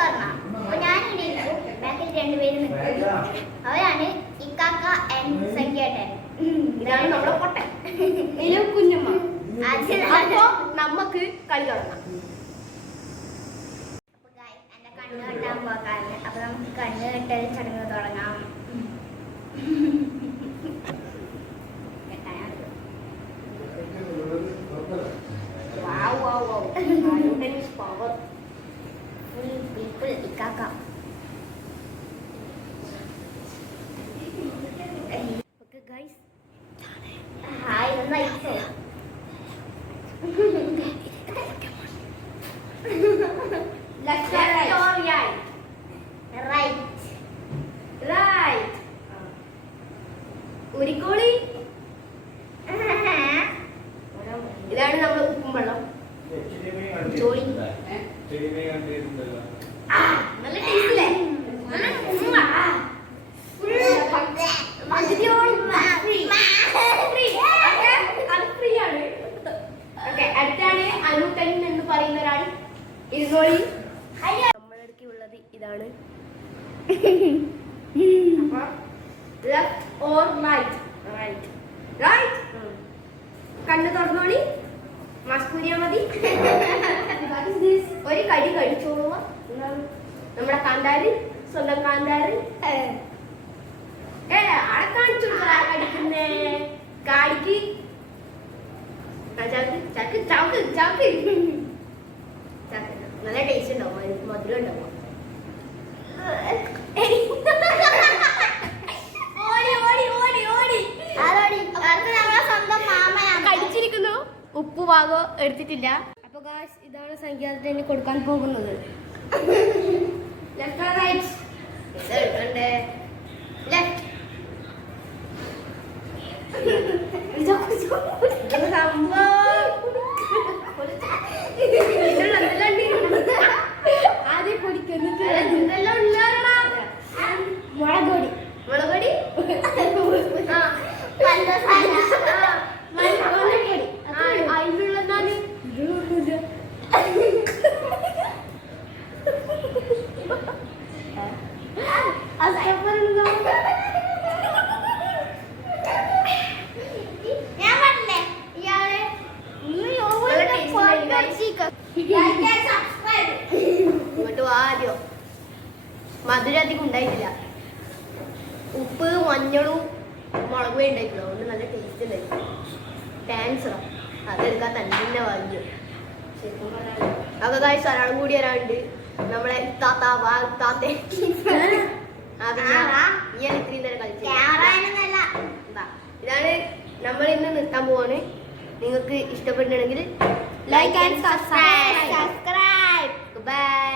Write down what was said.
അപ്പൊ ഞാനിവിടെ ബാക്കിൽ രണ്ടുപേരും അവരാണ് ഇക്കാക്ക ആൻഡ് സംഖ്യേട്ടൻ. ഇതാണ് നമ്മുടെ പൊട്ടൻ കുഞ്ഞമ്മ. അപ്പൊ നമുക്ക് കളി തുടങ്ങാം. എന്റെ കണ്ണ് കെട്ടാൻ പോകാറുണ്ട്. അപ്പൊ നമുക്ക് കണ്ണ് കെട്ടൽ ചടങ്ങ് തുടങ്ങാം. ഇക്കാക്ക ഗൈസ് ഹായ് നന്നായിട്ടോ. Left or right? Right. Right. ഉരിക്കോളി. ഇതാണ് നമ്മുടെ ഉപ്പും വെള്ളം. ചോളി. നല്ല ടേസ്റ്റ് അല്ലേ? അടുത്താണ് അനുട്ടൻ എന്ന് പറയുന്ന ഒരാൾ. ഇരുന്നോളി. നമ്മുടെ അടുത്ത് ഉള്ളത് ഇതാണ്. Left or right? Right. Right. കണ്ണ് തുറന്നോളി. മസ്കൂരിയാ മതി. ഒരു കടി കഴിച്ചോളൂ. നമ്മുടെ കാന്താരി, സ്വന്തം കാന്താരി. ആളെ കാണിച്ചു കടിക്കുന്നേ. കാടിക്ക് ചക്ക് ചാക്ക് ചാക്ക്. നല്ല ടേസ്റ്റ് ഉണ്ടാവും, മധുരം ഉണ്ടാവും. കടിച്ചിരിക്കുന്നു. ഉപ്പ് ഭാഗം എടുത്തിട്ടില്ല. അപ്പൊ ഗായ്സ് ഇതാണ് സംഖ്യാത്തിന് കൊടുക്കാൻ പോകുന്നത്. Left right? എടുക്കണ്ടേ. ലെഫ്റ്റ്. ആദ്യം പൊടിക്കുന്നിട്ട് മുളകൊടി. മുളകൊടി അതിനുള്ളതാണ്. ഇങ്ങോട്ട് ആദ്യം മധുരം അധികം ഉണ്ടായിട്ടില്ല. ഉപ്പ് മഞ്ഞളും മുളകും ഉണ്ടായിട്ടില്ല. അതുകൊണ്ട് നല്ല ടേസ്റ്റ് ഉണ്ടായിരുന്നു. ടാൻസറോ അതെടുക്കാൻ തന്നെ വാങ്ങിയോ. അതൊക്കെ കാഴ്ച ഒരാളും കൂടി വരാനുണ്ട്. നമ്മളെ ഇത്താത്ത വാത്താത്ത ഞാൻ ഇത്രയും നേരം കളിച്ചു. ഇതാണ് നമ്മൾ ഇന്ന് നിർത്താൻ പോവാണ്. നിങ്ങൾക്ക് ഇഷ്ടപ്പെട്ടിട്ടുണ്ടെങ്കിൽ ലൈക്ക് ആൻഡ് സബ്സ്ക്രൈബ്. ബൈ.